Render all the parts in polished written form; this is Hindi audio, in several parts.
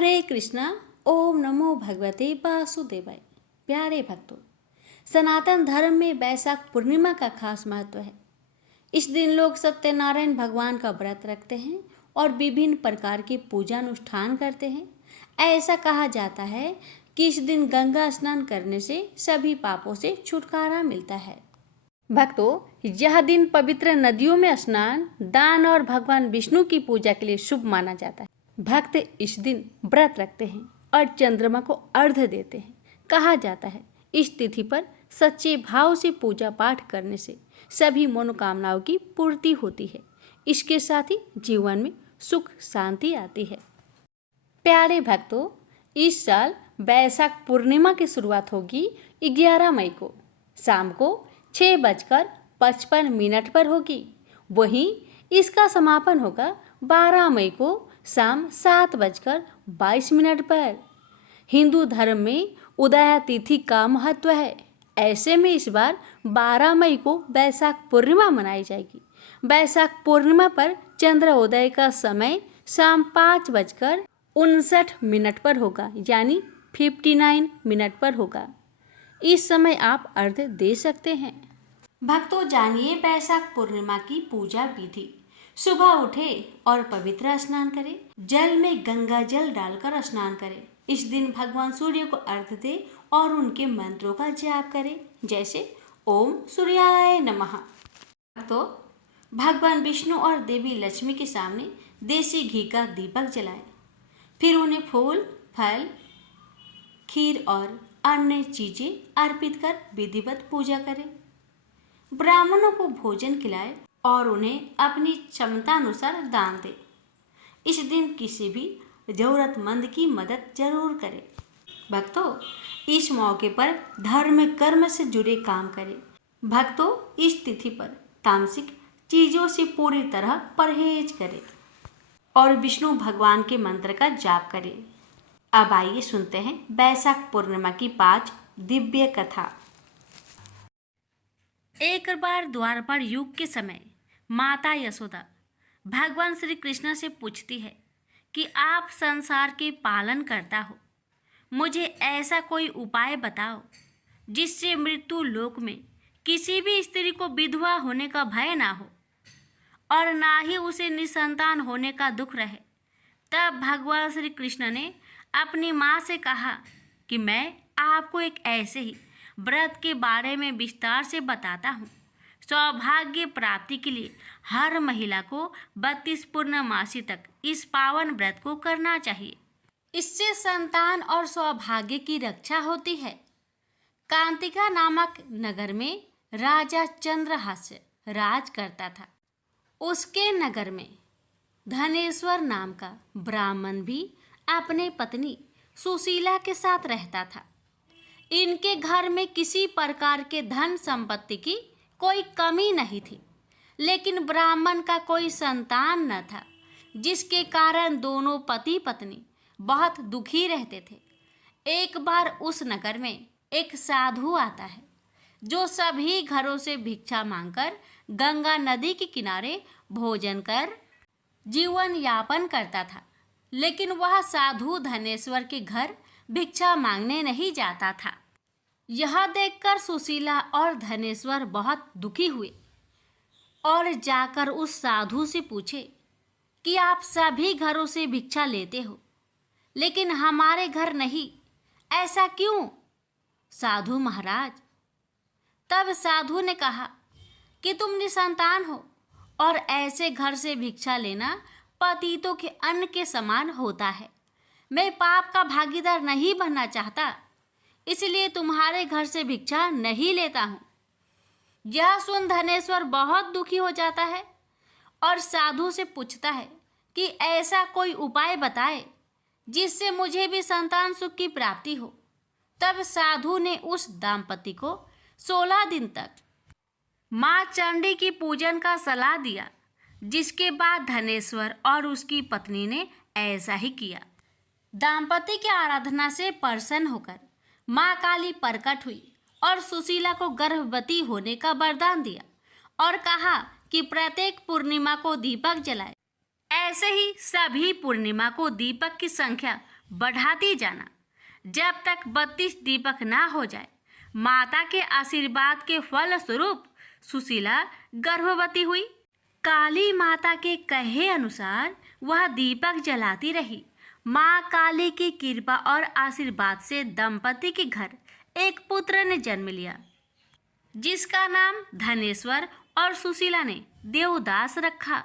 हरे कृष्णा। ओम नमो भगवते वासुदेवाय। प्यारे भक्तों, सनातन धर्म में वैशाख पूर्णिमा का खास महत्व है। इस दिन लोग सत्यनारायण भगवान का व्रत रखते हैं और विभिन्न प्रकार के पूजा अनुष्ठान करते हैं। ऐसा कहा जाता है कि इस दिन गंगा स्नान करने से सभी पापों से छुटकारा मिलता है। भक्तों, यह दिन पवित्र नदियों में स्नान, दान और भगवान विष्णु की पूजा के लिए शुभ माना जाता है। भक्त इस दिन व्रत रखते हैं और चंद्रमा को अर्घ्य देते हैं। कहा जाता है इस तिथि पर सच्चे भाव से पूजा पाठ करने से सभी मनोकामनाओं की पूर्ति होती है। इसके साथ ही जीवन में सुख शांति आती है। प्यारे भक्तों, इस साल वैशाख पूर्णिमा की शुरुआत होगी 11 मई को शाम को 6:55 पर होगी। वहीं इसका समापन होगा 12 मई को शाम 7:22 पर। हिंदू धर्म में उदया तिथि का महत्व है। ऐसे में इस बार 12 मई को वैशाख पूर्णिमा मनाई जाएगी। वैशाख पूर्णिमा पर चंद्रोदय का समय शाम 5:59 पर होगा, यानी 59 पर होगा। इस समय आप अर्घ्य दे सकते हैं। भक्तों, जानिए वैशाख पूर्णिमा की पूजा विधि। सुबह उठे और पवित्र स्नान करें। जल में गंगा जल डालकर स्नान करें। इस दिन भगवान सूर्य को अर्घ्य दे और उनके मंत्रों का जाप करें, जैसे ओम सूर्याय नमः। तो भगवान विष्णु और देवी लक्ष्मी के सामने देसी घी का दीपक जलाएं। फिर उन्हें फूल, फल, खीर और अन्य चीजें अर्पित कर विधिवत पूजा करें। ब्राह्मणों को भोजन खिलाएं और उन्हें अपनी क्षमता अनुसार दान दें। इस दिन किसी भी जरूरतमंद की मदद जरूर करें। भक्तों, इस मौके पर धर्म कर्म से जुड़े काम करें। भक्तों, इस तिथि पर तामसिक चीजों से पूरी तरह परहेज करें और विष्णु भगवान के मंत्र का जाप करें। अब आइए सुनते हैं वैशाख पूर्णिमा की 5 दिव्य कथा। एक बार द्वापर युग के समय माता यशोदा भगवान श्री कृष्ण से पूछती है कि आप संसार के पालन करता हो, मुझे ऐसा कोई उपाय बताओ जिससे मृत्यु लोक में किसी भी स्त्री को विधवा होने का भय ना हो और ना ही उसे निसंतान होने का दुख रहे। तब भगवान श्री कृष्ण ने अपनी माँ से कहा कि मैं आपको एक ऐसे ही व्रत के बारे में विस्तार से बताता हूँ। सौभाग्य प्राप्ति के लिए हर महिला को 32 पूर्णमासी तक इस पावन व्रत को करना चाहिए। इससे संतान और सौभाग्य की रक्षा होती है। कांतिका नामक नगर में राजा चंद्रहास्य राज करता था। उसके नगर में धनेश्वर नाम का ब्राह्मण भी अपने पत्नी सुशीला के साथ रहता था। इनके घर में किसी प्रकार के धन संपत्ति की कोई कमी नहीं थी, लेकिन ब्राह्मण का कोई संतान न था, जिसके कारण दोनों पति पत्नी बहुत दुखी रहते थे। एक बार उस नगर में एक साधु आता है, जो सभी घरों से भिक्षा मांगकर गंगा नदी के किनारे भोजन कर जीवन यापन करता था। लेकिन वह साधु धनेश्वर के घर भिक्षा मांगने नहीं जाता था। यह देखकर सुशीला और धनेश्वर बहुत दुखी हुए और जाकर उस साधु से पूछे कि आप सभी घरों से भिक्षा लेते हो, लेकिन हमारे घर नहीं, ऐसा क्यों साधु महाराज? तब साधु ने कहा कि तुम निसंतान हो और ऐसे घर से भिक्षा लेना पतितों के अन्न के समान होता है। मैं पाप का भागीदार नहीं बनना चाहता, इसलिए तुम्हारे घर से भिक्षा नहीं लेता हूँ। यह सुन धनेश्वर बहुत दुखी हो जाता है और साधु से पूछता है कि ऐसा कोई उपाय बताए जिससे मुझे भी संतान सुख की प्राप्ति हो। तब साधु ने उस दाम्पत्य को 16 दिन तक माँ चंडी की पूजन का सलाह दिया, जिसके बाद धनेश्वर और उसकी पत्नी ने ऐसा ही किया। दाम्पत्य की आराधना से प्रसन्न होकर माँ काली प्रकट हुई और सुशीला को गर्भवती होने का वरदान दिया और कहा कि प्रत्येक पूर्णिमा को दीपक जलाए। ऐसे ही सभी पूर्णिमा को दीपक की संख्या बढ़ाती जाना जब तक 32 दीपक ना हो जाए। माता के आशीर्वाद के फल स्वरूप सुशीला गर्भवती हुई। काली माता के कहे अनुसार वह दीपक जलाती रही। माँ काली की कृपा और आशीर्वाद से दंपति के घर एक पुत्र ने जन्म लिया, जिसका नाम धनेश्वर और सुशीला ने देवदास रखा।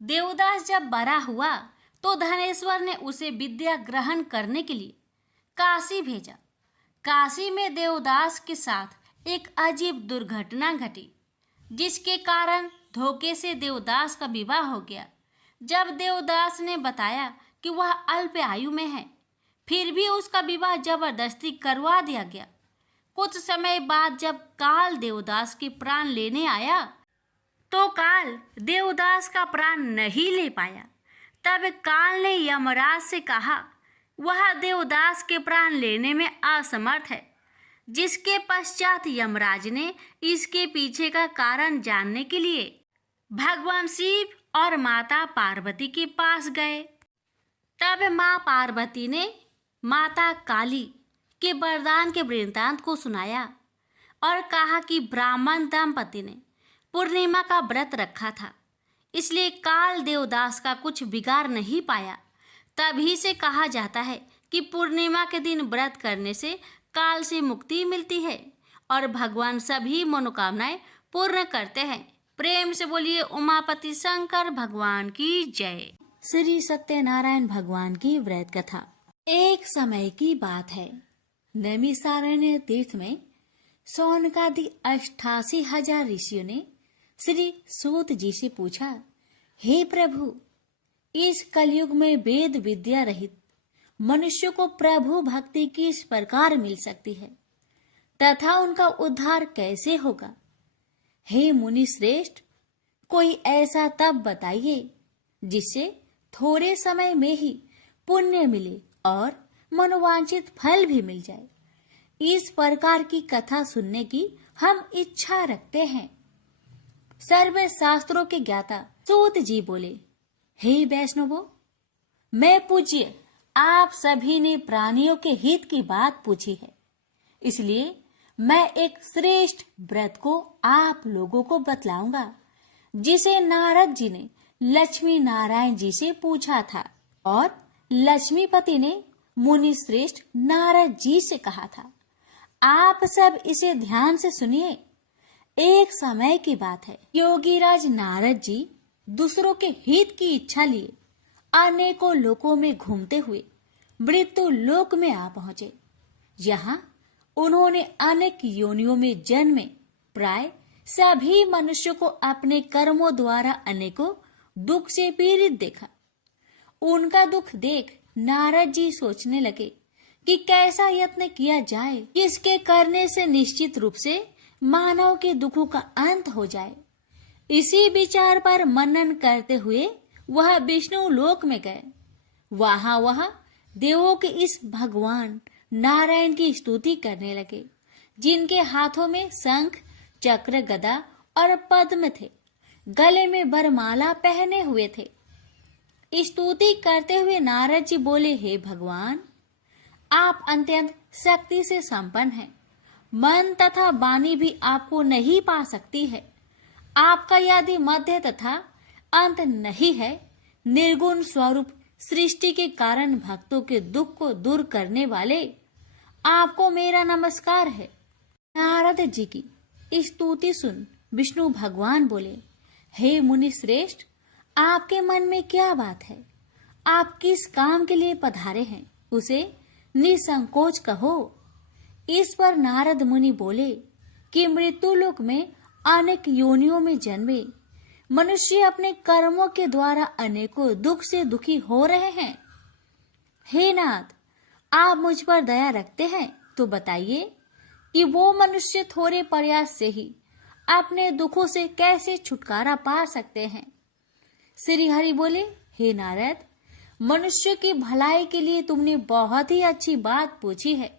देवदास जब बड़ा हुआ तो धनेश्वर ने उसे विद्या ग्रहण करने के लिए काशी भेजा। काशी में देवदास के साथ एक अजीब दुर्घटना घटी, जिसके कारण धोखे से देवदास का विवाह हो गया। जब देवदास ने बताया कि वह अल्प आयु में है, फिर भी उसका विवाह जबरदस्ती करवा दिया गया। कुछ समय बाद जब काल देवदास के प्राण लेने आया तो काल देवदास का प्राण नहीं ले पाया। तब काल ने यमराज से कहा वह देवदास के प्राण लेने में असमर्थ है, जिसके पश्चात यमराज ने इसके पीछे का कारण जानने के लिए भगवान शिव और माता पार्वती के पास गए। तब माँ पार्वती ने माता काली के वरदान के वृत्तांत को सुनाया और कहा कि ब्राह्मण दंपति ने पूर्णिमा का व्रत रखा था, इसलिए काल देवदास का कुछ बिगाड़ नहीं पाया। तभी से कहा जाता है कि पूर्णिमा के दिन व्रत करने से काल से मुक्ति मिलती है और भगवान सभी मनोकामनाएं पूर्ण करते हैं। प्रेम से बोलिए उमापति शंकर भगवान की जय। श्री सत्यनारायण भगवान की व्रत कथा। एक समय की बात है, नैमिषारण्य तीर्थ में सौनकादि 88,000 ऋषियों ने श्री सूत जी से पूछा, हे प्रभु, इस कलयुग में वेद विद्या रहित मनुष्य को प्रभु भक्ति किस प्रकार मिल सकती है तथा उनका उद्धार कैसे होगा? हे मुनि श्रेष्ठ, कोई ऐसा तप बताइए जिससे थोड़े समय में ही पुण्य मिले और मनोवांछित फल भी मिल जाए। इस प्रकार की कथा सुनने की हम इच्छा रखते हैं। सर्व शास्त्रों के ज्ञाता सूत जी बोले, हे वैष्णवों, मैं पूज्य आप सभी ने प्राणियों के हित की बात पूछी है, इसलिए मैं एक श्रेष्ठ व्रत को आप लोगों को बतलाऊंगा, जिसे नारद जी ने लक्ष्मी नारायण जी से पूछा था और लक्ष्मीपति ने मुनि श्रेष्ठ नारद जी से कहा था। आप सब इसे ध्यान से सुनिए। एक समय की बात है, योगीराज नारद जी दूसरों के हित की इच्छा लिए अनेकों लोकों में घूमते हुए मृत्यु लोक में आ पहुंचे। यहाँ उन्होंने अनेक योनियों में जन्मे प्राय सभी मनुष्यों को अपने कर्मों द्वारा अनेकों दुख से पीड़ित देखा। उनका दुख देख नारद जी सोचने लगे कि कैसा यत्न किया जाए इसके करने से निश्चित रूप से मानव के दुखों का अंत हो जाए। इसी विचार पर मनन करते हुए वह विष्णु लोक में गए। वह देवों के इस भगवान नारायण की स्तुति करने लगे, जिनके हाथों में शंख, चक्र, गदा और पद्म थे, गले में वरमाला पहने हुए थे। स्तुति करते हुए नारद जी बोले, हे भगवान, आप अत्यंत शक्ति से संपन्न हैं। मन तथा वाणी भी आपको नहीं पा सकती है। आपका यदि मध्य तथा अंत नहीं है, निर्गुण स्वरूप सृष्टि के कारण भक्तों के दुख को दूर करने वाले आपको मेरा नमस्कार है। नारद जी की स्तुति सुन विष्णु भगवान बोले, हे मुनि श्रेष्ठ, आपके मन में क्या बात है? आप किस काम के लिए पधारे हैं, उसे निसंकोच कहो। इस पर नारद मुनि बोले कि मृत्युलोक में अनेक योनियों में जन्मे मनुष्य अपने कर्मों के द्वारा अनेकों दुख से दुखी हो रहे हैं। हे नाथ, आप मुझ पर दया रखते हैं तो बताइए कि वो मनुष्य थोड़े प्रयास से ही अपने दुखों से कैसे छुटकारा पा सकते हैं। श्री हरि बोले, हे नारद, मनुष्य की भलाई के लिए तुमने बहुत ही अच्छी बात पूछी है,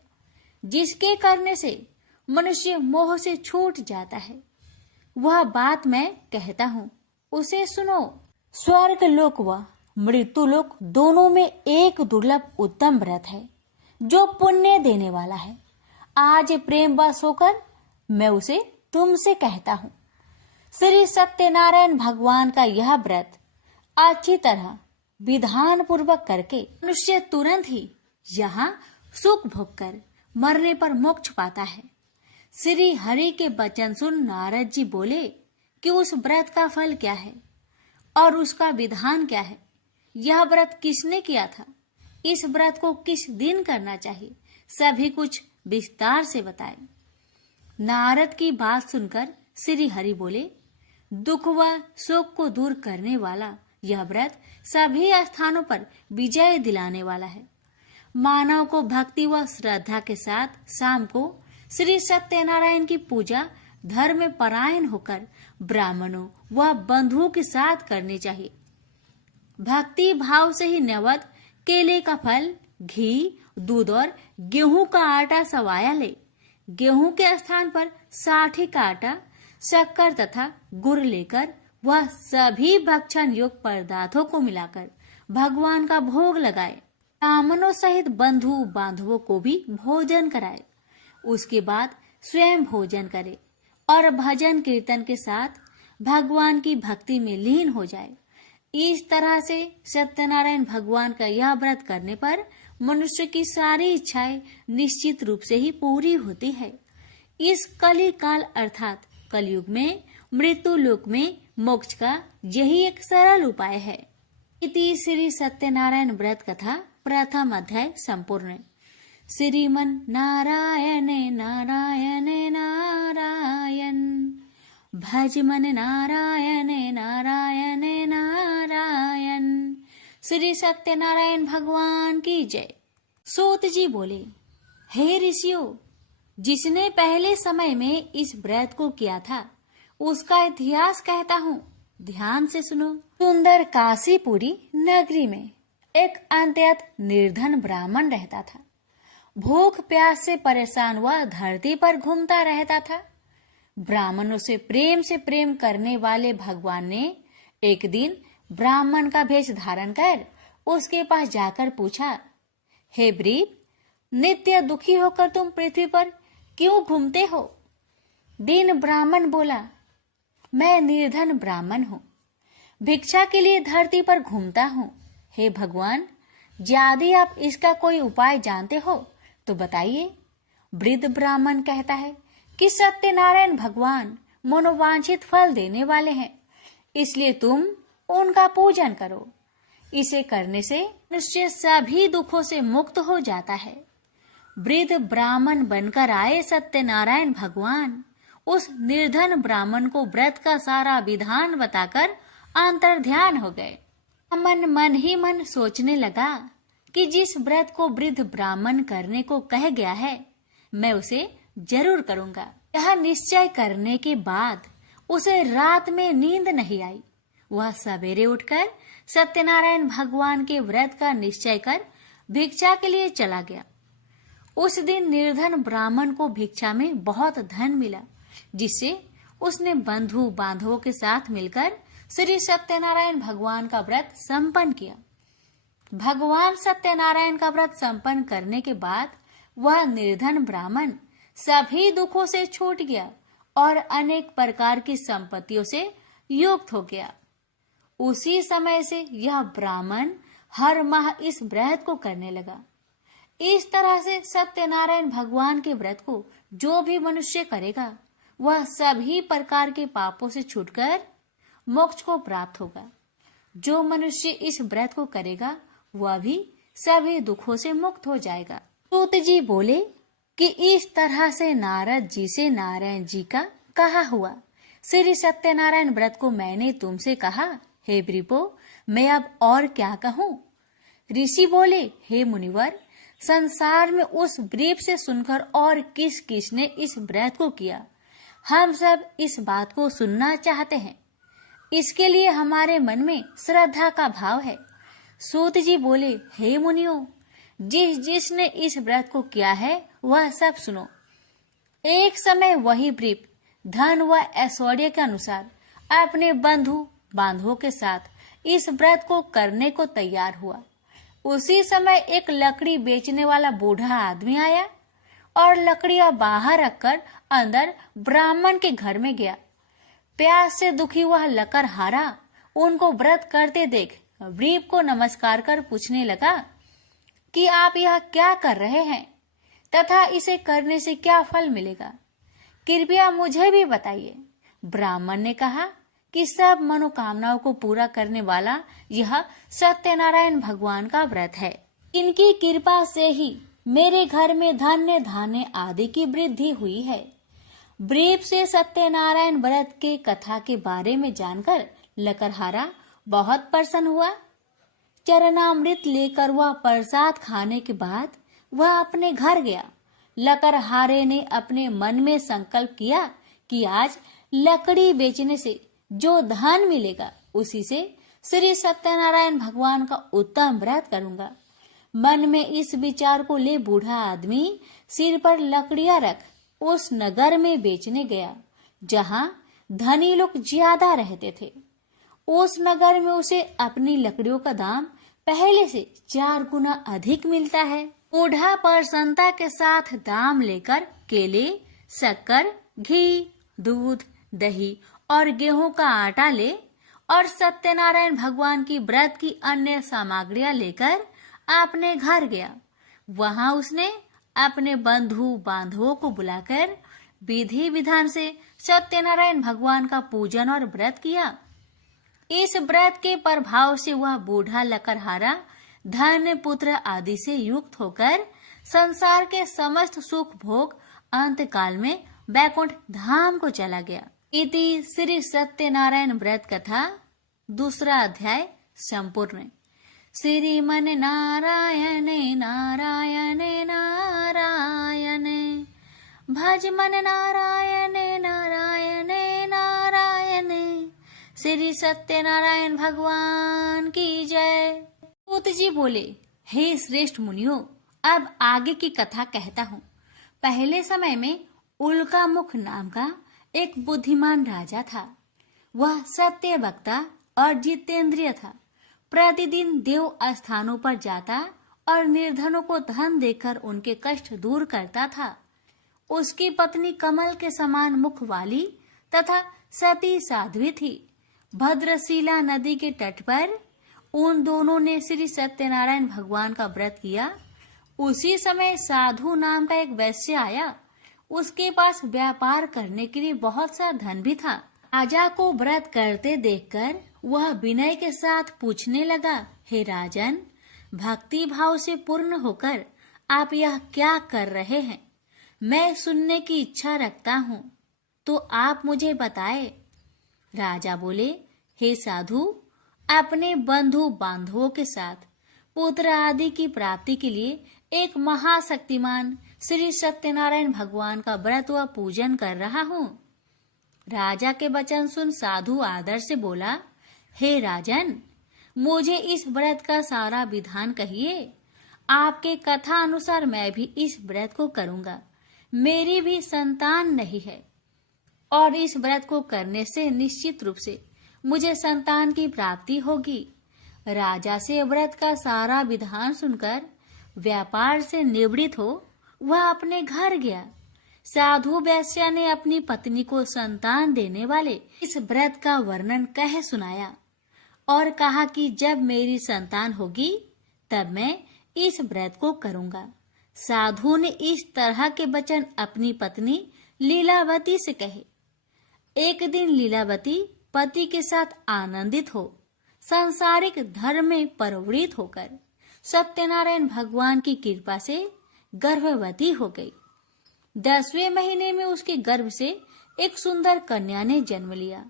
जिसके करने से मनुष्य मोह से छूट जाता है। वह बात मैं कहता हूँ, उसे सुनो। स्वर्ग लोक व मृत्युलोक दोनों में एक दुर्लभ उत्तम व्रत है जो पुण्य देने वाला है। आज प्रेम वश होकर मैं उसे तुमसे कहता हूँ। श्री सत्यनारायण भगवान का यह व्रत अच्छी तरह विधान पूर्वक करके मनुष्य तुरंत ही यहाँ सुख भोग कर मरने पर मोक्ष पाता है। श्री हरि के वचन सुन नारद जी बोले कि उस व्रत का फल क्या है और उसका विधान क्या है। यह व्रत किसने किया था, इस व्रत को किस दिन करना चाहिए, सभी कुछ विस्तार से बताए। नारद की बात सुनकर श्री हरि बोले, दुख व शोक को दूर करने वाला यह व्रत सभी स्थानों पर विजय दिलाने वाला है। मानव को भक्ति व श्रद्धा के साथ शाम को श्री सत्यनारायण की पूजा धर्म में परायण होकर ब्राह्मणों व बंधुओं के साथ करनी चाहिए। भक्ति भाव से ही नैवेद्य केले का फल, घी, दूध और गेहूं का आटा सवाया ले। गेहूं के स्थान पर साठी का आटा, शक्कर तथा गुड़ लेकर वह सभी भक्षण योग्य पदार्थों को मिलाकर भगवान का भोग लगाए। ब्राह्मणों सहित बंधु बांधवों को भी भोजन कराए। उसके बाद स्वयं भोजन करे और भजन कीर्तन के साथ भगवान की भक्ति में लीन हो जाए। इस तरह से सत्यनारायण भगवान का यह व्रत करने पर मनुष्य की सारी इच्छाएं निश्चित रूप से ही पूरी होती है। इस कली काल अर्थात कलयुग में मृत्यु लोक में मोक्ष का यही एक सरल उपाय है। इति श्री सत्यनारायण व्रत कथा प्रथम अध्याय संपूर्ण। श्रीमन नारायण नारायण नारायण, भज मन नारायण नारायण नारायण। श्री सत्यनारायण भगवान की जय। सूत जी बोले, हे ऋषियों, जिसने पहले समय में इस व्रत को किया था उसका इतिहास कहता हूँ, ध्यान से सुनो। सुंदर काशीपुरी नगरी में एक अत्यंत निर्धन ब्राह्मण रहता था। भूख प्यास से परेशान हुआ धरती पर घूमता रहता था। ब्राह्मणों से प्रेम करने वाले भगवान ने एक दिन ब्राह्मण का भेष धारण कर उसके पास जाकर पूछा, हे ब्रीप, नित्य दुखी होकर तुम पृथ्वी पर क्यों घूमते हो? दीन ब्राह्मण बोला, मैं निर्धन ब्राह्मण हूँ, भिक्षा के लिए धरती पर घूमता हूँ। हे भगवान, यदि आप इसका कोई उपाय जानते हो तो बताइए। वृद्ध ब्राह्मण कहता है कि सत्यनारायण भगवान मनोवांछित फल देने वाले हैं, इसलिए तुम उनका पूजन करो। इसे करने से मनुष्य सभी दुखों से मुक्त हो जाता है। वृद्ध ब्राह्मण बनकर आए सत्यनारायण भगवान उस निर्धन ब्राह्मण को व्रत का सारा विधान बताकर अंतर्ध्यान हो गए। मन ही मन सोचने लगा कि जिस व्रत को वृद्ध ब्राह्मण करने को कह गया है मैं उसे जरूर करूंगा। यह निश्चय करने के बाद उसे रात में नींद नहीं आई। वह सवेरे उठकर सत्यनारायण भगवान के व्रत का निश्चय कर भिक्षा के लिए चला गया। उस दिन निर्धन ब्राह्मण को भिक्षा में बहुत धन मिला, जिससे उसने बंधु बांधवों के साथ मिलकर श्री सत्यनारायण भगवान का व्रत संपन्न किया। भगवान सत्यनारायण का व्रत संपन्न करने के बाद वह निर्धन ब्राह्मण सभी दुखों से छूट गया और अनेक प्रकार की संपत्तियों से युक्त हो गया। उसी समय से यह ब्राह्मण हर माह इस व्रत को करने लगा। इस तरह से सत्यनारायण भगवान के व्रत को जो भी मनुष्य करेगा वह सभी प्रकार के पापों से छूटकर मोक्ष को प्राप्त होगा। जो मनुष्य इस व्रत को करेगा वह भी सभी दुखों से मुक्त हो जाएगा। सूत जी बोले कि इस तरह से नारद जी से नारायण जी का कहा हुआ श्री सत्यनारायण व्रत को मैंने तुमसे कहा। हे वृपो, मैं अब और क्या कहूँ? ऋषि बोले, हे मुनिवर, संसार में उस व्रीप से सुनकर और किस किस ने इस व्रत को किया, हम सब इस बात को सुनना चाहते हैं। इसके लिए हमारे मन में श्रद्धा का भाव है। सूत जी बोले, हे मुनियों, जिसने इस व्रत को किया है वह सब सुनो। एक समय वही व्रीप धन व ऐश्वर्य के अनुसार अपने बंधु बांधवों के साथ इस व्रत को करने को तैयार हुआ। उसी समय एक लकड़ी बेचने वाला बूढ़ा आदमी आया और लकड़ियां बाहर रखकर अंदर ब्राह्मण के घर में गया। प्यास से दुखी हुआ लकड़हारा उनको व्रत करते देख ब्रीप को नमस्कार कर पूछने लगा कि आप यह क्या कर रहे हैं तथा इसे करने से क्या फल मिलेगा, कृपया मुझे भी बताइए। ब्राह्मण ने कहा कि सब मनोकामनाओं को पूरा करने वाला यह सत्यनारायण भगवान का व्रत है। इनकी कृपा से ही मेरे घर में धन्य धान्य आदि की वृद्धि हुई है। ब्रीप से सत्यनारायण व्रत के कथा के बारे में जानकर लकड़हारा बहुत प्रसन्न हुआ। चरणामृत लेकर वह प्रसाद खाने के बाद वह अपने घर गया। लकड़हारे ने अपने मन में संकल्प किया कि आज लकड़ी बेचने से जो धन मिलेगा उसी से श्री सत्यनारायण भगवान का उत्तम व्रत करूंगा। मन में इस विचार को ले बूढ़ा आदमी सिर पर लकड़ियां रख उस नगर में बेचने गया जहां धनी लोग ज्यादा रहते थे। उस नगर में उसे अपनी लकड़ियों का दाम पहले से 4 गुना अधिक मिलता है। बूढ़ा प्रसन्नता के साथ दाम लेकर केले, शक्कर, घी, दूध, दही और गेहूं का आटा ले और सत्यनारायण भगवान की व्रत की अन्य सामग्रियां लेकर अपने घर गया। वहां उसने अपने बंधु बांधवों को बुलाकर विधि विधान से सत्यनारायण भगवान का पूजन और व्रत किया। इस व्रत के प्रभाव से वह बूढ़ा लकड़हारा धन पुत्र आदि से युक्त होकर संसार के समस्त सुख भोग अंत काल में बैकुंठ धाम को चला गया। इति श्री सत्यनारायण व्रत कथा 2 अध्याय संपूर्ण। श्रीमन नारायण नारायण नारायण भज मन नारायण नारायण नारायण। श्री सत्यनारायण भगवान की जय। सूत जी बोले, हे श्रेष्ठ मुनियों, अब आगे की कथा कहता हूँ। पहले समय में उल्कामुख नाम का एक बुद्धिमान राजा था। वह सत्य वक्ता और जितेंद्रिय था। प्रतिदिन देव स्थानों पर जाता और निर्धनों को धन देकर उनके कष्ट दूर करता था। उसकी पत्नी कमल के समान मुख वाली तथा सती साध्वी थी। भद्रशिला नदी के तट पर उन दोनों ने श्री सत्यनारायण भगवान का व्रत किया। उसी समय साधु नाम का एक वैश्य आया। उसके पास व्यापार करने के लिए बहुत सा धन भी था। राजा को व्रत करते देखकर वह विनय के साथ पूछने लगा, हे राजन, भक्ति भाव से पूर्ण होकर आप यह क्या कर रहे हैं? मैं सुनने की इच्छा रखता हूँ, तो आप मुझे बताए। राजा बोले, हे साधु, अपने बंधु बांधवों के साथ पुत्र आदि की प्राप्ति के लिए एक महाशक्तिमान श्री सत्यनारायण भगवान का व्रत व पूजन कर रहा हूँ। राजा के वचन सुन साधु आदर से बोला, हे राजन, मुझे इस व्रत का सारा विधान कहिए। आपके कथा अनुसार मैं भी इस व्रत को करूंगा। मेरी भी संतान नहीं है और इस व्रत को करने से निश्चित रूप से मुझे संतान की प्राप्ति होगी। राजा से व्रत का सारा विधान सुनकर व्यापार से निवृत्त हो वह अपने घर गया। साधु वैश्य ने अपनी पत्नी को संतान देने वाले इस व्रत का वर्णन कह सुनाया और कहा कि जब मेरी संतान होगी तब मैं इस व्रत को करूंगा। साधु ने इस तरह के वचन अपनी पत्नी लीलावती से कहे। एक दिन लीलावती पति के साथ आनंदित हो सांसारिक धर्म में प्रवृत्त होकर सत्यनारायण भगवान की कृपा से गर्भवती हो गई। 10वें महीने में उसके गर्भ से एक सुंदर कन्या ने जन्म लिया।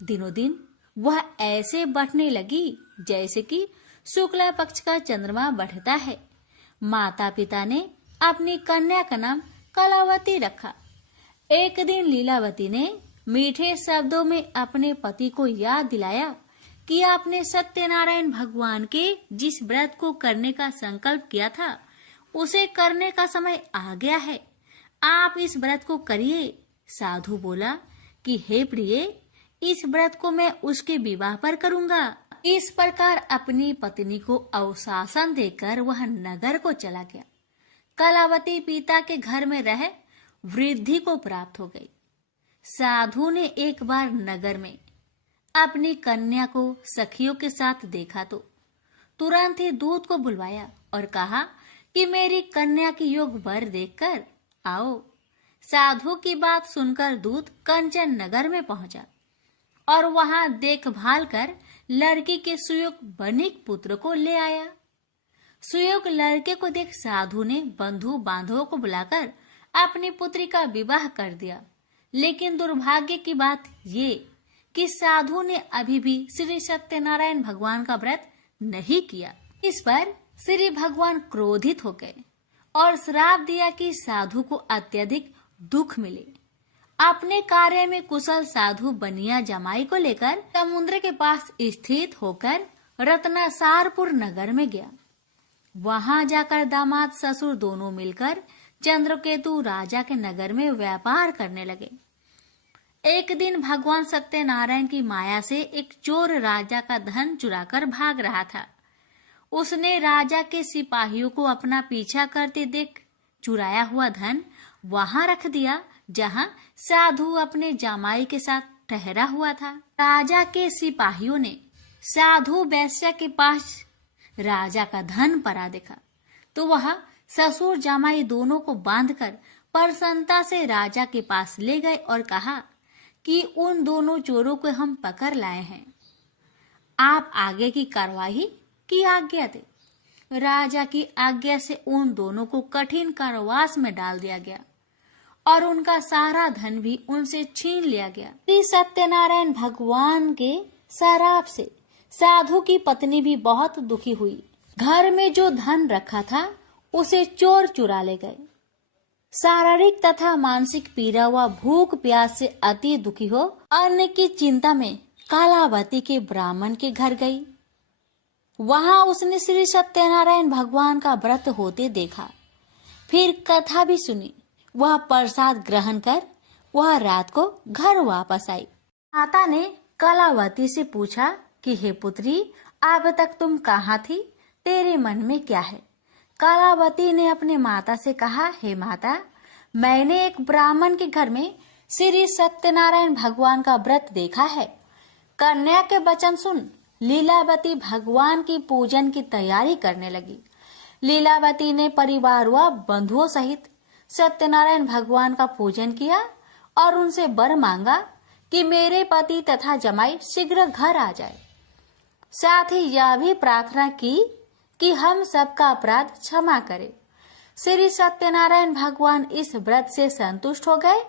दिनों दिन वह ऐसे बढ़ने लगी जैसे कि शुक्ला पक्ष का चंद्रमा बढ़ता है। माता पिता ने अपनी कन्या का नाम कलावती रखा। एक दिन लीलावती ने मीठे शब्दों में अपने पति को याद दिलाया कि आपने सत्यनारायण भगवान के जिस व्रत को करने का संकल्प किया था उसे करने का समय आ गया है। आप इस व्रत को करिए। साधु बोला कि हे प्रिय, इस व्रत को मैं उसके विवाह पर करूंगा। इस प्रकार अपनी पत्नी को अवशासन देकर वह नगर को चला गया। कलावती पिता के घर में रह वृद्धि को प्राप्त हो गई। साधु ने एक बार नगर में अपनी कन्या को सखियों के साथ देखा तो तुरंत ही दूत को बुलवाया और कहा कि मेरी कन्या की योग वर देखकर आओ। साधु की बात सुनकर दूत कंचन नगर में पहुंचा और वहां देखभाल कर लड़की के सुयोग बनिक पुत्र को ले आया। सुयोग लड़के को देख साधु ने बंधु बांधवों को बुलाकर अपनी पुत्री का विवाह कर दिया। लेकिन दुर्भाग्य की बात ये कि साधु ने अभी भी श्री सत्यनारायण भगवान का व्रत नहीं किया। इस पर श्री भगवान क्रोधित हो गए और श्राप दिया कि साधु को अत्यधिक दुख मिले। अपने कार्य में कुशल साधु बनिया जमाई को लेकर समुद्र के पास स्थित होकर रत्नासारपुर नगर में गया। वहां जाकर दामाद ससुर दोनों मिलकर चंद्रकेतु राजा के नगर में व्यापार करने लगे। एक दिन भगवान सत्यनारायण की माया से एक चोर राजा का धन चुराकर भाग रहा था। उसने राजा के सिपाहियों को अपना पीछा करते देख चुराया हुआ धन वहां रख दिया जहां साधु अपने जमाई के साथ ठहरा हुआ था। राजा के सिपाहियों ने साधु वैश्या के पास राजा का धन पड़ा देखा तो वह ससुर जमाई दोनों को बांधकर प्रसन्नता से राजा के पास ले गए और कहा कि उन दोनों चोरों को हम पकड़ लाए हैं, आप आगे की कार्यवाही की आज्ञा दे। राजा की आज्ञा से उन दोनों को कठिन कारावास में डाल दिया गया और उनका सारा धन भी उनसे छीन लिया गया। श्री सत्यनारायण भगवान के शराप से साधु की पत्नी भी बहुत दुखी हुई। घर में जो धन रखा था उसे चोर चुरा ले गए। शारीरिक तथा मानसिक पीड़ा व भूख प्यास से अति दुखी हो अन्न की चिंता में कालावती के ब्राह्मण के घर गई। वहां उसने श्री सत्यनारायण भगवान का व्रत होते देखा। फिर कथा भी सुनी। वह प्रसाद ग्रहण कर वह रात को घर वापस आई। माता ने कलावती से पूछा कि हे पुत्री, अब तक तुम कहाँ थी, तेरे मन में क्या है? कलावती ने अपने माता से कहा, हे माता, मैंने एक ब्राह्मण के घर में श्री सत्यनारायण भगवान का व्रत देखा है। कन्या के वचन सुन लीलावती भगवान की पूजन की तैयारी करने लगी। लीलावती ने परिवार व बंधुओं सहित सत्यनारायण भगवान का पूजन किया और उनसे वर मांगा कि मेरे पति तथा जमाई शीघ्र घर आ जाए। साथ ही यह भी प्रार्थना की कि हम सबका अपराध क्षमा करे। श्री सत्यनारायण भगवान इस व्रत से संतुष्ट हो गए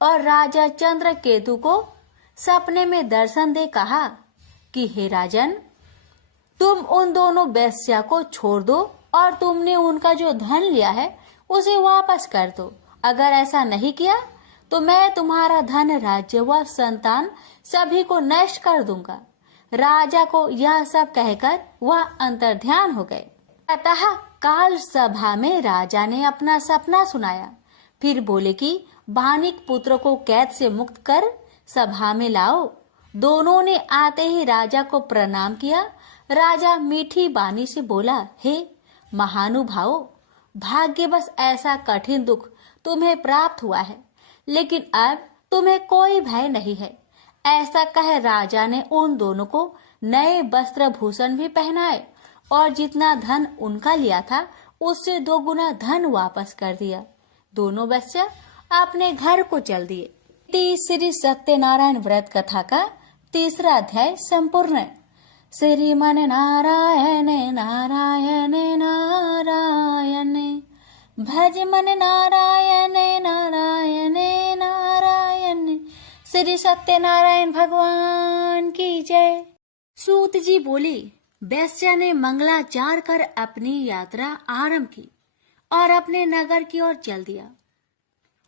और राजा चंद्रकेतु को सपने में दर्शन दे कहा कि हे राजन, तुम उन दोनों वेश्या को छोड़ दो और तुमने उनका जो धन लिया है उसे वापस कर दो। अगर ऐसा नहीं किया तो मैं तुम्हारा धन, राज्य व संतान सभी को नष्ट कर दूंगा। राजा को यह सब कहकर वह अंतर्ध्यान हो गए। अतः काल सभा में राजा ने अपना सपना सुनाया। फिर बोले कि बानिक पुत्र को कैद से मुक्त कर सभा में लाओ। दोनों ने आते ही राजा को प्रणाम किया। राजा मीठी बानी से बोला, हे महानुभावों, भाग्यवश ऐसा कठिन दुख तुम्हें प्राप्त हुआ है, लेकिन अब तुम्हें कोई भय नहीं है। ऐसा कह राजा ने उन दोनों को नए वस्त्र भूषण भी पहनाए और जितना धन उनका लिया था उससे 2 गुना धन वापस कर दिया। दोनों वेश्या अपने घर को चल दिए। श्री सत्यनारायण व्रत कथा का 3रा अध्याय संपूर्ण। श्रीमन नारायण नारायण नारायण, भज मन नारायण नारायण नारायण। श्री सत्यनारायण भगवान की जय। सूत जी बोले, वैश्या ने मंगलाचार कर अपनी यात्रा आरंभ की और अपने नगर की ओर चल दिया।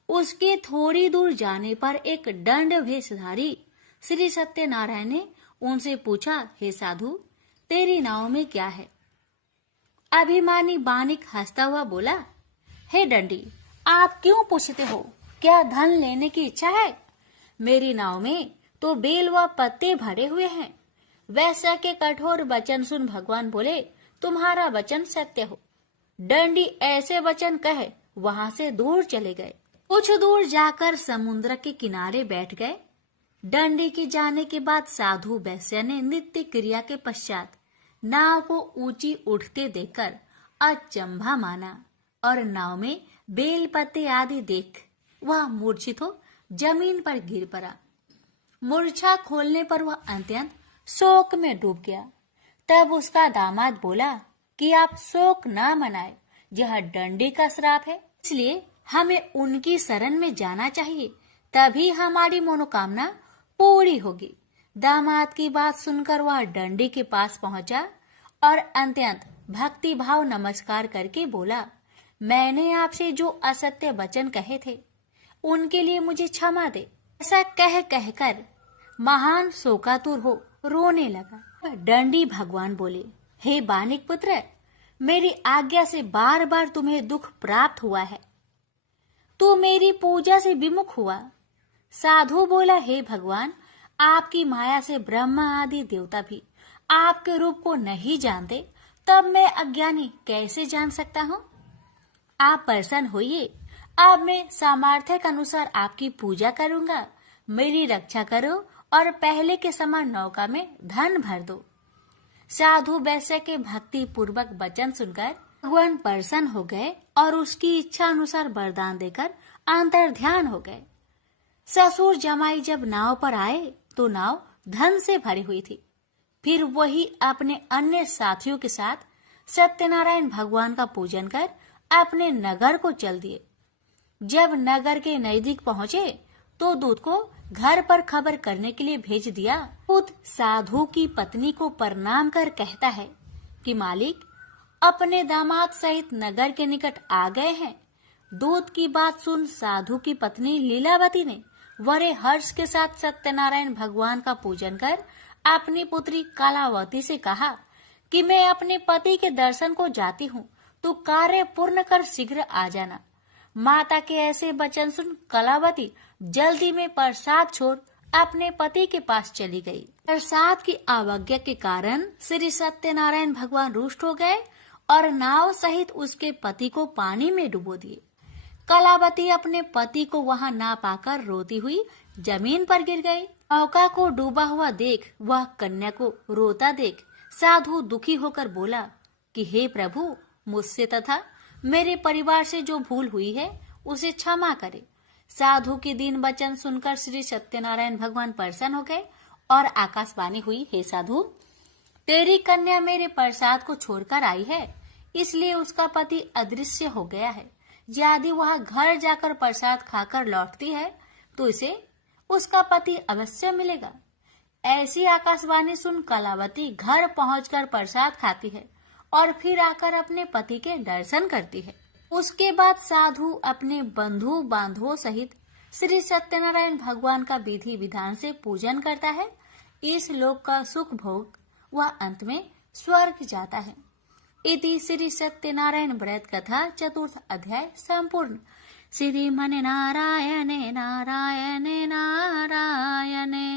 उसके थोड़ी दूर जाने पर एक दंड वेशधारी श्री सत्यनारायण ने उनसे पूछा, हे साधु, तेरी नाव में क्या है? अभिमानी बानिक हंसता हुआ बोला, हे दंडी, आप क्यों पूछते हो? क्या धन लेने की इच्छा है? मेरी नाव में तो बेल व पत्ते भरे हुए हैं। वैश्य के कठोर वचन सुन भगवान बोले, तुम्हारा वचन सत्य हो। डंडी ऐसे वचन कहे वहां से दूर चले गए। कुछ दूर जाकर समुद्र के किनारे बैठ गए। डंडी के जाने के बाद साधु वैश्य ने नित्य क्रिया के पश्चात नाव को ऊंची उठते देखकर अचंभा माना और नाव में बेल पत्ते आदि देख वह मूर्छित हो जमीन पर गिर पड़ा। मूर्छा खोलने पर वह अत्यंत शोक में डूब गया। तब उसका दामाद बोला कि आप शोक न मनाए, यह डंडी का श्राप है, इसलिए हमें उनकी शरण में जाना चाहिए, तभी हमारी मनोकामना पूरी होगी। दामाद की बात सुनकर वह डंडी के पास पहुंचा और अत्यंत भक्ति भाव नमस्कार करके बोला, मैंने आपसे जो असत्य वचन कहे थे उनके लिए मुझे क्षमा दे। ऐसा कहकर महान शोकातुर हो रोने लगा। डंडी भगवान बोले, हे बानिक पुत्र, मेरी आज्ञा से बार बार तुम्हें दुख प्राप्त हुआ है, तू मेरी पूजा से विमुख हुआ। साधु बोला, हे भगवान, आपकी माया से ब्रह्मा आदि देवता भी आपके रूप को नहीं जानते, तब मैं अज्ञानी कैसे जान सकता हूँ। आप प्रसन्न होइए, अब मैं सामर्थ्य के अनुसार आपकी पूजा करूंगा। मेरी रक्षा करो और पहले के समान नौका में धन भर दो। साधु वैश्य के भक्ति पूर्वक वचन सुनकर भगवान प्रसन्न हो गए और उसकी इच्छा अनुसार वरदान देकर अंतर ध्यान हो गए। ससुर जमाई जब नाव पर आए तो नाव धन से भरी हुई थी। फिर वही अपने अन्य साथियों के साथ सत्यनारायण भगवान का पूजन कर अपने नगर को चल दिए। जब नगर के नजदीक पहुंचे तो दूत को घर पर खबर करने के लिए भेज दिया। दूत साधु की पत्नी को प्रणाम कर कहता है कि मालिक अपने दामाद सहित नगर के निकट आ गए हैं। दूत की बात सुन साधु की पत्नी लीलावती ने बड़े हर्ष के साथ सत्यनारायण भगवान का पूजन कर अपनी पुत्री कलावती से कहा कि मैं अपने पति के दर्शन को जाती हूँ, तो कार्य पूर्ण कर शीघ्र आ जाना। माता के ऐसे वचन सुन कलावती जल्दी में प्रसाद छोड़ अपने पति के पास चली गई। प्रसाद की अवज्ञा के कारण श्री सत्यनारायण भगवान रुष्ट हो गए और नाव सहित उसके पति को पानी में डुबो दिए। कलावती अपने पति को वहां ना पाकर रोती हुई जमीन पर गिर गई। नौका को डूबा हुआ देख वह कन्या को रोता देख साधु दुखी होकर बोला कि हे प्रभु, मुझसे तथा मेरे परिवार से जो भूल हुई है उसे क्षमा करे। साधु के दीन वचन सुनकर श्री सत्यनारायण भगवान प्रसन्न हो गए और आकाशवाणी हुई, हे साधु, तेरी कन्या मेरे प्रसाद को छोड़कर आई है, इसलिए उसका पति अदृश्य हो गया है। यदि वह घर जाकर प्रसाद खाकर लौटती है तो इसे उसका पति अवश्य मिलेगा। ऐसी आकाशवाणी सुन कलावती घर पहुंचकर प्रसाद खाती है और फिर आकर अपने पति के दर्शन करती है। उसके बाद साधु अपने बंधु बांधवों सहित श्री सत्यनारायण भगवान का विधि विधान से पूजन करता है। इस लोक का सुख भोग वह अंत में स्वर्ग जाता है। इति श्री सत्यनारायण व्रत कथा चतुर्थ अध्याय संपूर्ण। श्रीमन नारायणे नारायणे नारायणे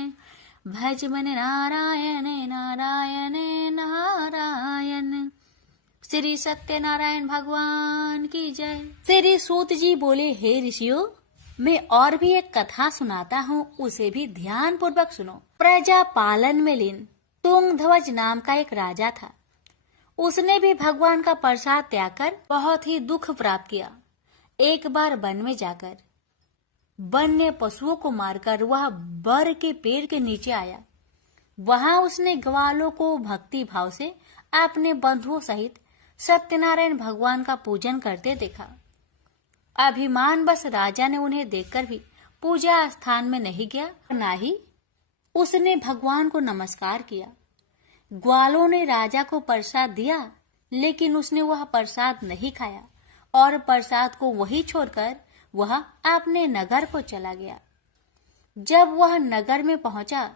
भज मन नारायणे नारायणे नारायण। श्री सत्यनारायण भगवान की जय। श्री सूत जी बोले, हे ऋषियों, मैं और भी एक कथा सुनाता हूँ, उसे भी ध्यान पूर्वक सुनो। प्रजा पालन में लीन तुंगध्वज नाम का एक राजा था। उसने भी भगवान का प्रसाद त्याग कर बहुत ही दुख प्राप्त किया। एक बार वन में जाकर वन्य पशुओं को मारकर वह बर के पेड़ के नीचे आया। वहां उसने ग्वालों को भक्ति भाव से अपने बंधुओं सहित सत्यनारायण भगवान का पूजन करते देखा। अभिमान बस राजा ने उन्हें देखकर भी पूजा स्थान में नहीं गया, ना ही उसने भगवान को नमस्कार किया। ग्वालों ने राजा को प्रसाद दिया, लेकिन उसने वह प्रसाद नहीं खाया और प्रसाद को वही छोड़कर वह अपने नगर को चला गया। जब वह नगर में पहुंचा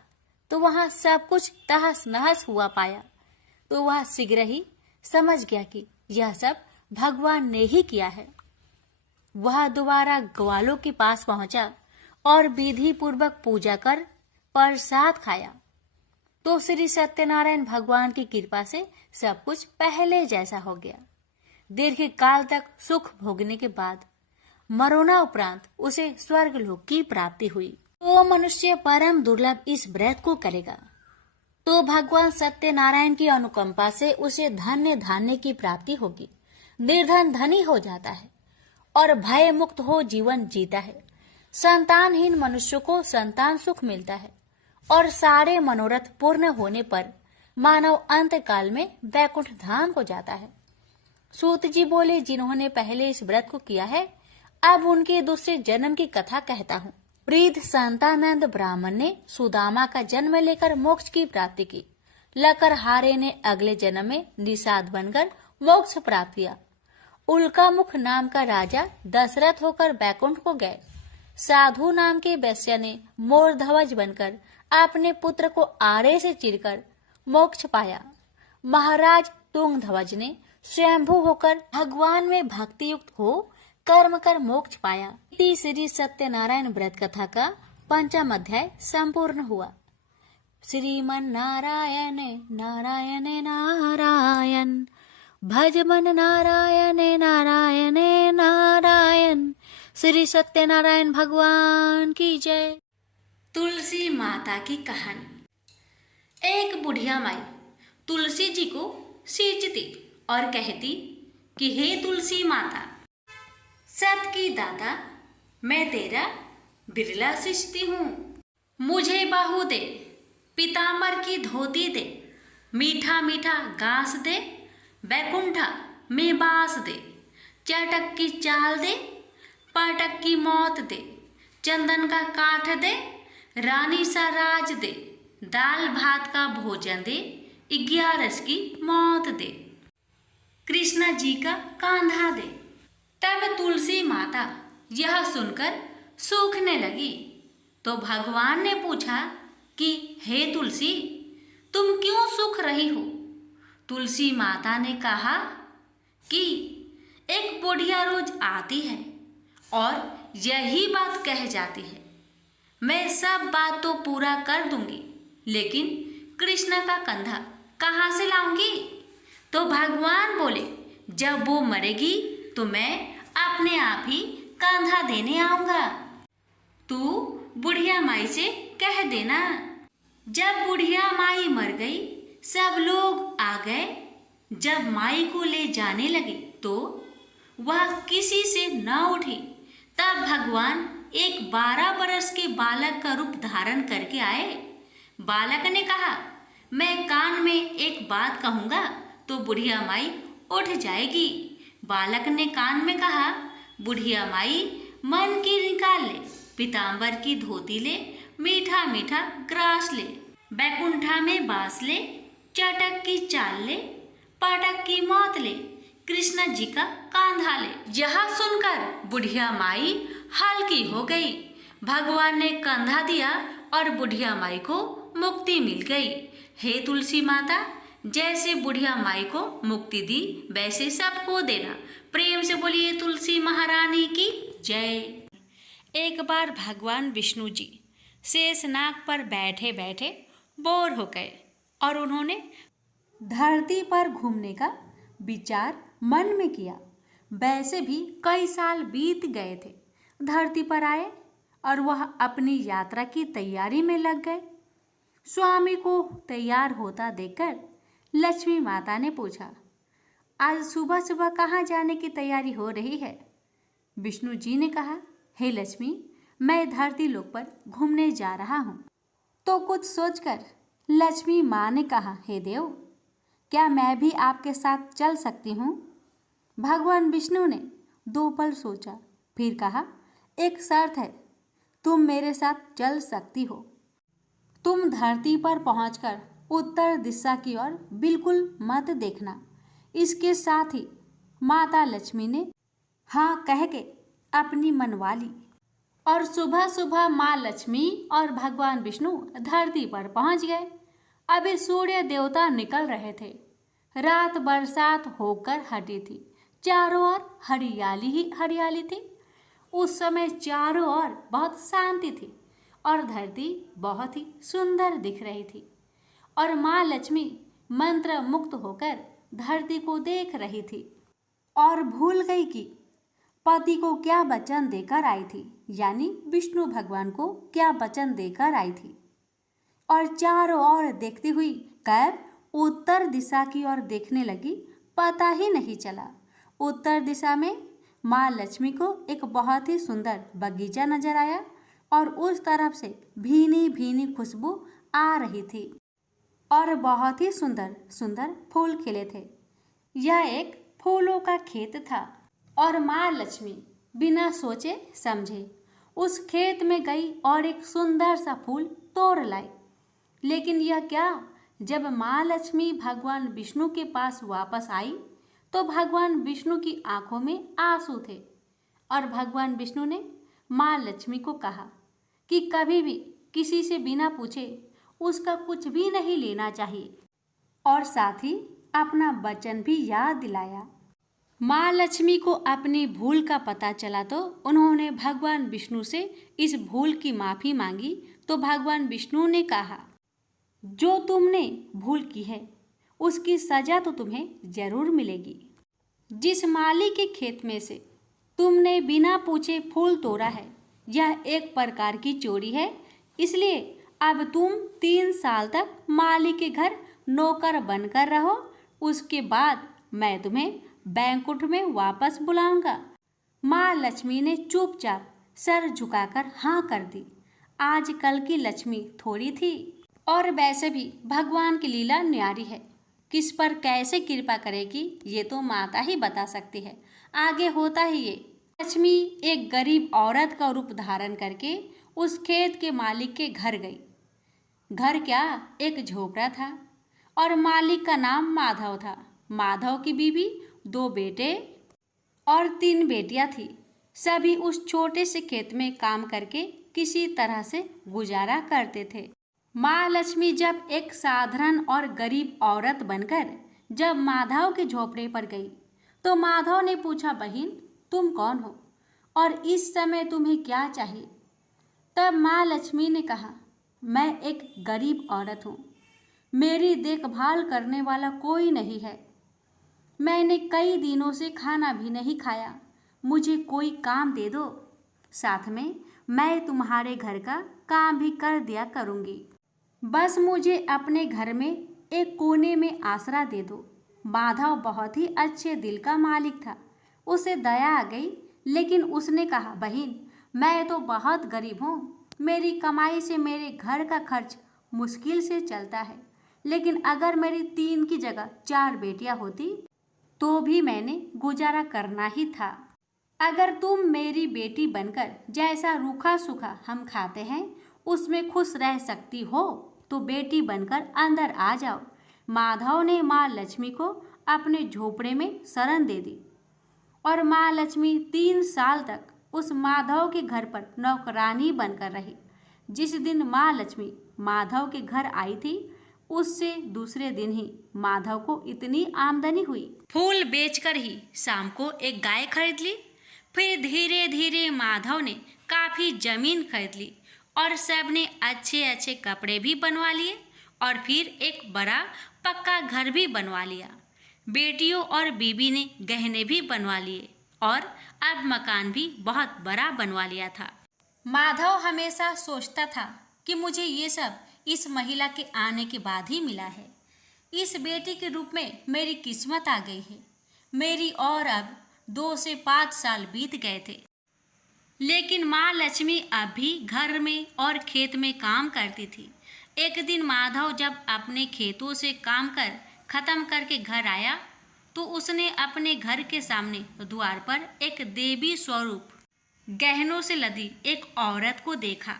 तो वहां सब कुछ तहस नहस हुआ पाया, तो वह शीघ्र ही समझ गया कि यह सब भगवान ने ही किया है। वह दोबारा ग्वालों के पास पहुंचा और विधि पूर्वक पूजा कर प्रसाद खाया, तो श्री सत्यनारायण भगवान की कृपा से सब कुछ पहले जैसा हो गया। दीर्घ काल तक सुख भोगने के बाद मरोना उपरांत उसे स्वर्गलोक की प्राप्ति हुई। तो मनुष्य परम दुर्लभ इस व्रत को करेगा तो भगवान सत्यनारायण की अनुकंपा से उसे धन्य धान्य की प्राप्ति होगी। निर्धन धनी हो जाता है और भय मुक्त हो जीवन जीता है। संतानहीन मनुष्य को संतान सुख मिलता है और सारे मनोरथ पूर्ण होने पर मानव अंत काल में वैकुंठ धाम को जाता है। सूत जी बोले, जिन्होंने पहले इस व्रत को किया है अब उनके दूसरे जन्म की कथा कहता हूँ। वृद्ध संतानंद ब्राह्मण ने सुदामा का जन्म लेकर मोक्ष की प्राप्ति की। लकरहारे ने अगले जन्म में निषाद बनकर मोक्ष प्राप्त किया। उल्कामुख नाम का राजा दशरथ होकर बैकुंठ को गए। साधु नाम के वैश्य ने मोर ध्वज बनकर अपने पुत्र को आरे से चीरकर मोक्ष पाया। महाराज तुंग ध्वज ने स्वयंभू होकर भगवान में भक्ति युक्त हो कर्म कर मोक्ष पाया। श्री सत्यनारायण व्रत कथा का 5वां अध्याय संपूर्ण हुआ। श्रीमन नारायण नारायण नारायण भज मन नारायण नारायण नारायण। श्री सत्यनारायण भगवान की जय। तुलसी माता की कहानी। एक बुढ़िया माई तुलसी जी को सींचती और कहती कि हे तुलसी माता, सत की दाता, मैं तेरा बिरला सींचती हूँ। मुझे बाहू दे, पीताम्बर की धोती दे, मीठा मीठा घास दे, बैकुंठा में बास दे, चटक की चाल दे, पाटक की मौत दे, चंदन का काठ दे, रानी सा राज दे, दाल भात का भोजन दे, 11 की मौत दे, कृष्णा जी का कांधा दे। तब तुलसी माता यह सुनकर सूखने लगी तो भगवान ने पूछा कि हे तुलसी, तुम क्यों सूख रही हो? तुलसी माता ने कहा कि एक बुढ़िया रोज आती है और यही बात कह जाती है, मैं सब बात तो पूरा कर दूंगी, लेकिन कृष्ण का कंधा कहाँ से लाऊंगी? तो भगवान बोले, जब वो मरेगी तो मैं अपने आप ही कंधा देने आऊंगा। तू बुढ़िया माई से कह देना। जब बुढ़िया माई मर गई सब लोग आ गए। जब माई को ले जाने लगे तो वह किसी से न उठी। तब भगवान एक 12 बरस के बालक का रूप धारण करके आए। बालक ने कहा, मैं कान में एक बात कहूँगा तो बुढ़िया माई उठ जाएगी। बालक ने कान में कहा, बुढ़िया माई मन की निकाल ले, पीताम्बर की धोती ले, मीठा मीठा ग्रास ले, बैकुंठा में बास ले, चटक की चाल ले, पाटक की मौत ले, कृष्ण जी का कांधा ले। यह सुनकर बुढ़िया माई हल्की हो गई। भगवान ने कंधा दिया और बुढ़िया माई को मुक्ति मिल गई। हे तुलसी माता, जैसे बुढ़िया माई को मुक्ति दी वैसे सबको देना। प्रेम से बोलिए तुलसी महारानी की जय। एक बार भगवान विष्णु जी शेषनाग पर बैठे बैठे बोर हो गए और उन्होंने धरती पर घूमने का विचार मन में किया। वैसे भी कई साल बीत गए थे। धरती पर आए और वह अपनी यात्रा की तैयारी में लग गए। स्वामी को तैयार होता देखकर लक्ष्मी माता ने पूछा, आज सुबह सुबह कहाँ जाने की तैयारी हो रही है? विष्णु जी ने कहा, हे लक्ष्मी, मैं धरती लोक पर घूमने जा रहा हूँ। तो कुछ सोचकर लक्ष्मी माँ ने कहा, हे देव, क्या मैं भी आपके साथ चल सकती हूँ? भगवान विष्णु ने 2 पल सोचा, फिर कहा, एक शर्त है, तुम मेरे साथ चल सकती हो। तुम धरती पर पहुंचकर उत्तर दिशा की ओर बिल्कुल मत देखना। इसके साथ ही माता लक्ष्मी ने हाँ कह के अपनी मनवा ली और सुबह सुबह माँ लक्ष्मी और भगवान विष्णु धरती पर पहुंच गए। अभी सूर्य देवता निकल रहे थे। रात बरसात होकर हटी थी। चारों ओर हरियाली ही हरियाली थी। उस समय चारों ओर बहुत शांति थी और धरती बहुत ही सुंदर दिख रही थी। और माँ लक्ष्मी मंत्र मुक्त होकर धरती को देख रही थी और भूल गई कि पति को क्या वचन देकर आई थी, यानी विष्णु भगवान को क्या वचन देकर आई थी। और चारों ओर देखती हुई कब उत्तर दिशा की ओर देखने लगी, पता ही नहीं चला। उत्तर दिशा में माँ लक्ष्मी को एक बहुत ही सुंदर बगीचा नजर आया और उस तरफ से भीनी भीनी खुशबू आ रही थी और बहुत ही सुंदर सुंदर फूल खिले थे। यह एक फूलों का खेत था और माँ लक्ष्मी बिना सोचे समझे उस खेत में गई और एक सुंदर सा फूल तोड़ लाई। लेकिन यह क्या, जब माँ लक्ष्मी भगवान विष्णु के पास वापस आई तो भगवान विष्णु की आंखों में आंसू थे और भगवान विष्णु ने माँ लक्ष्मी को कहा कि कभी भी किसी से बिना पूछे उसका कुछ भी नहीं लेना चाहिए और साथ ही अपना वचन भी याद दिलाया। माँ लक्ष्मी को अपनी भूल का पता चला तो उन्होंने भगवान विष्णु से इस भूल की माफ़ी मांगी। तो भगवान विष्णु ने कहा, जो तुमने भूल की है उसकी सजा तो तुम्हें जरूर मिलेगी। जिस माली के खेत में से तुमने बिना पूछे फूल तोड़ा है, यह एक प्रकार की चोरी है, इसलिए अब तुम 3 साल तक माली के घर नौकर बनकर रहो। उसके बाद मैं तुम्हें बैंकुट में वापस बुलाऊंगा। माँ लक्ष्मी ने चुपचाप सर झुकाकर हाँ कर दी। आजकल की लक्ष्मी थोड़ी थी और वैसे भी भगवान की लीला न्यारी है, किस पर कैसे कृपा करेगी ये तो माता ही बता सकती है। आगे होता ही ये, लक्ष्मी एक गरीब औरत का रूप धारण करके उस खेत के मालिक के घर गई। घर क्या, एक झोपड़ा था और मालिक का नाम माधव था। माधव की बीवी, 2 बेटे और 3 बेटियां थी। सभी उस छोटे से खेत में काम करके किसी तरह से गुजारा करते थे। माँ लक्ष्मी जब एक साधारण और गरीब औरत बनकर जब माधव के झोपड़े पर गई तो माधव ने पूछा, बहन तुम कौन हो और इस समय तुम्हें क्या चाहिए? तब माँ लक्ष्मी ने कहा, मैं एक गरीब औरत हूँ, मेरी देखभाल करने वाला कोई नहीं है, मैंने कई दिनों से खाना भी नहीं खाया, मुझे कोई काम दे दो, साथ में मैं तुम्हारे घर का काम भी कर दिया करूँगी, बस मुझे अपने घर में एक कोने में आसरा दे दो। माधव बहुत ही अच्छे दिल का मालिक था, उसे दया आ गई, लेकिन उसने कहा, बहन मैं तो बहुत गरीब हूँ, मेरी कमाई से मेरे घर का खर्च मुश्किल से चलता है, लेकिन अगर मेरी 3 की जगह 4 बेटियां होती तो भी मैंने गुजारा करना ही था। अगर तुम मेरी बेटी बनकर जैसा रूखा सूखा हम खाते हैं उसमें खुश रह सकती हो तो बेटी बनकर अंदर आ जाओ। माधव ने माँ लक्ष्मी को अपने झोपड़े में शरण दे दी और माँ लक्ष्मी 3 साल तक उस माधव के घर पर नौकरानी बनकर रही। जिस दिन माँ लक्ष्मी माधव के घर आई थी उससे दूसरे दिन ही माधव को इतनी आमदनी हुई, फूल बेचकर ही शाम को एक गाय खरीद ली। फिर धीरे धीरे माधव ने काफ़ी जमीन खरीद ली और सबने अच्छे अच्छे कपड़े भी बनवा लिए और फिर एक बड़ा पक्का घर भी बनवा लिया। बेटियों और बीबी ने गहने भी बनवा लिए और अब मकान भी बहुत बड़ा बनवा लिया था। माधव हमेशा सोचता था कि मुझे ये सब इस महिला के आने के बाद ही मिला है। इस बेटी के रूप में मेरी किस्मत आ गई है मेरी, और अब 2 से 5 साल बीत गए थे। लेकिन माँ लक्ष्मी अब भी घर में और खेत में काम करती थी। एक दिन माधव जब अपने खेतों से काम कर खत्म करके घर आया तो उसने अपने घर के सामने द्वार पर एक देवी स्वरूप गहनों से लदी एक औरत को देखा।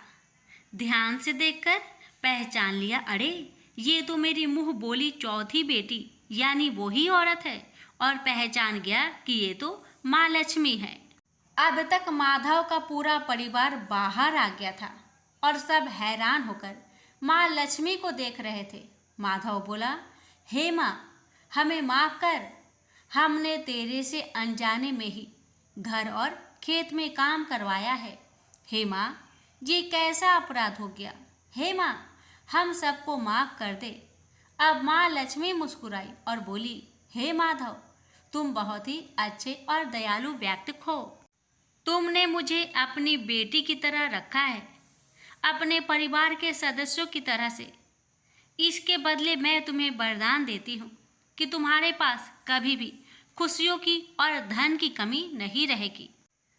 ध्यान से देखकर पहचान लिया, अरे ये तो मेरी मुंह बोली चौथी बेटी यानी वही औरत है, और पहचान गया कि ये तो माँ लक्ष्मी है। अब तक माधव का पूरा परिवार बाहर आ गया था और सब हैरान होकर माँ लक्ष्मी को देख रहे थे। माधव बोला, हे माँ हमें माफ़ कर, हमने तेरे से अनजाने में ही घर और खेत में काम करवाया है। हे माँ ये कैसा अपराध हो गया, हे माँ हम सबको माफ़ कर दे, अब माँ लक्ष्मी मुस्कुराई और बोली, हे माधव, तुम बहुत ही अच्छे और दयालु व्यक्ति हो। तुमने मुझे अपनी बेटी की तरह रखा है, अपने परिवार के सदस्यों की तरह से। इसके बदले मैं तुम्हें वरदान देती हूँ कि तुम्हारे पास कभी भी खुशियों की और धन की कमी नहीं रहेगी।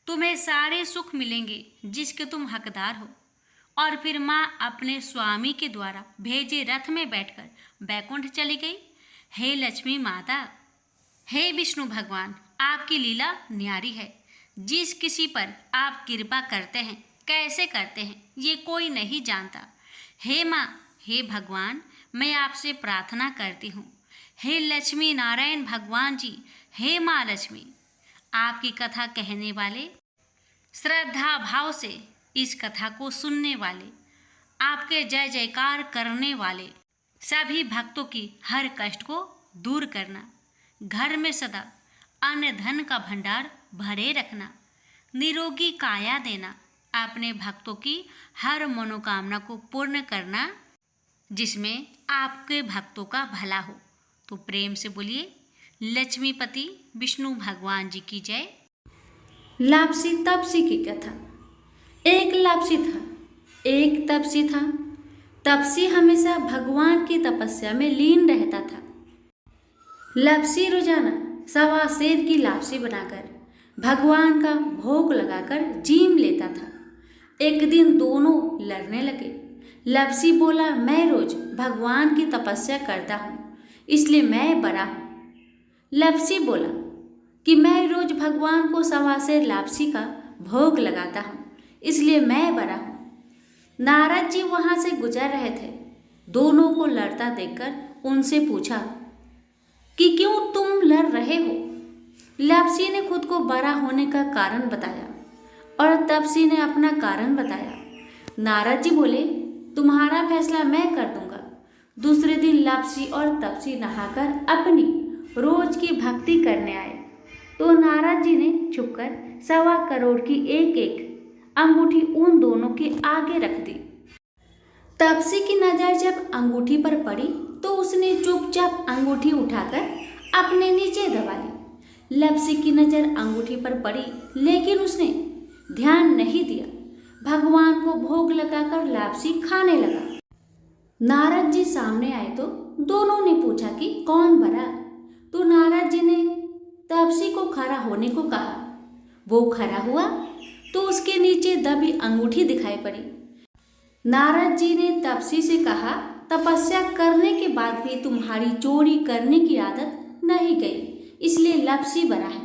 तुम्हें सारे सुख मिलेंगे जिसके तुम हकदार हो। और फिर माँ अपने स्वामी के द्वारा भेजे रथ में बैठकर बैकुंठ चली गई। हे लक्ष्मी माता, हे विष्णु भगवान, आपकी लीला न्यारी है। जिस किसी पर आप कृपा करते हैं, कैसे करते हैं, ये कोई नहीं जानता। हे माँ, हे भगवान, मैं आपसे प्रार्थना करती हूँ। हे लक्ष्मी नारायण भगवान जी, हे माँ लक्ष्मी, आपकी कथा कहने वाले, श्रद्धा भाव से इस कथा को सुनने वाले, आपके जय जयकार करने वाले सभी भक्तों की हर कष्ट को दूर करना, घर में सदा अन्न धन का भंडार भरे रखना, निरोगी काया देना, अपने भक्तों की हर मनोकामना को पूर्ण करना, जिसमें आपके भक्तों का भला हो। तो प्रेम से बोलिए, लक्ष्मीपति विष्णु भगवान जी की जय। लापसी तपसी की कथा। एक लापसी था, एक तपसी था। तपसी हमेशा भगवान की तपस्या में लीन रहता था। लापसी रोजाना सवा सेर की लापसी बनाकर भगवान का भोग लगाकर जीम लेता था। एक दिन दोनों लड़ने लगे। लापसी बोला, मैं रोज भगवान की तपस्या करता हूँ, इसलिए मैं बड़ा हूँ। लापसी बोला कि मैं रोज भगवान को सवा सेर लापसी का भोग लगाता हूँ, इसलिए मैं बड़ा हूँ। नारद जी वहां से गुजर रहे थे। दोनों को लड़ता देखकर उनसे पूछा कि क्यों तुम लड़ रहे हो। लापसी ने खुद को बड़ा होने का कारण बताया और तपसी ने अपना कारण बताया। नारद जी बोले, तुम्हारा फैसला मैं कर दूंगा। दूसरे दिन लापसी और तपसी नहाकर अपनी रोज की भक्ति करने आए तो नारद जी ने छुपकर 1.25 करोड़ की एक एक अंगूठी उन दोनों के आगे रख दी। तपसी की नजर जब अंगूठी पर पड़ी तो उसने चुपचाप अंगूठी उठाकर अपने नीचे दबा ली। लापसी की नजर अंगूठी पर पड़ी लेकिन उसने ध्यान नहीं दिया। भगवान को भोग लगाकर लापसी खाने लगा। नारद जी सामने आए तो दोनों ने पूछा कि कौन बड़ा। तो नारद जी ने तपसी को खड़ा होने को कहा। वो खड़ा हुआ तो उसके नीचे दबी अंगूठी दिखाई पड़ी। नारद जी ने तपसी से कहा, तपस्या करने के बाद भी तुम्हारी चोरी करने की आदत नहीं गई, इसलिए लापसी बड़ा है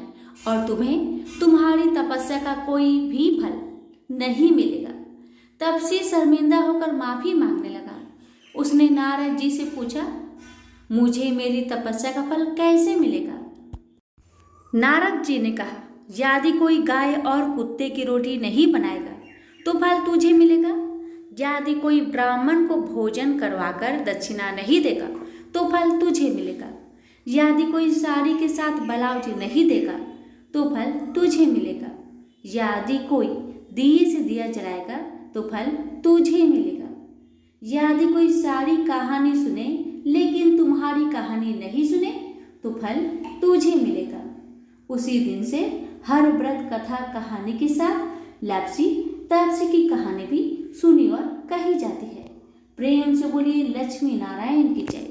और तुम्हें तुम्हारी तपस्या का कोई भी फल नहीं मिलेगा। तपसी शर्मिंदा होकर माफी मांगने लगा। उसने नारद जी से पूछा, मुझे मेरी तपस्या का फल कैसे मिलेगा। नारद जी ने कहा, यदि कोई गाय और कुत्ते की रोटी नहीं बनाएगा तो फल तुझे मिलेगा। यदि कोई ब्राह्मण को भोजन करवाकर दक्षिणा नहीं देगा तो फल तुझे मिलेगा। यदि कोई साड़ी के साथ ब्लाउज नहीं देगा तो फल तुझे मिलेगा। यदि कोई दिए से दिया जलाएगा तो फल तुझे मिलेगा। यदि कोई सारी कहानी सुने लेकिन तुम्हारी कहानी नहीं सुने तो फल तुझे मिलेगा। उसी दिन से हर व्रत कथा कहानी के साथ लापसी तपसी की कहानी भी सुनी और कही जाती है। प्रेम से बोलिए लक्ष्मी नारायण की जय।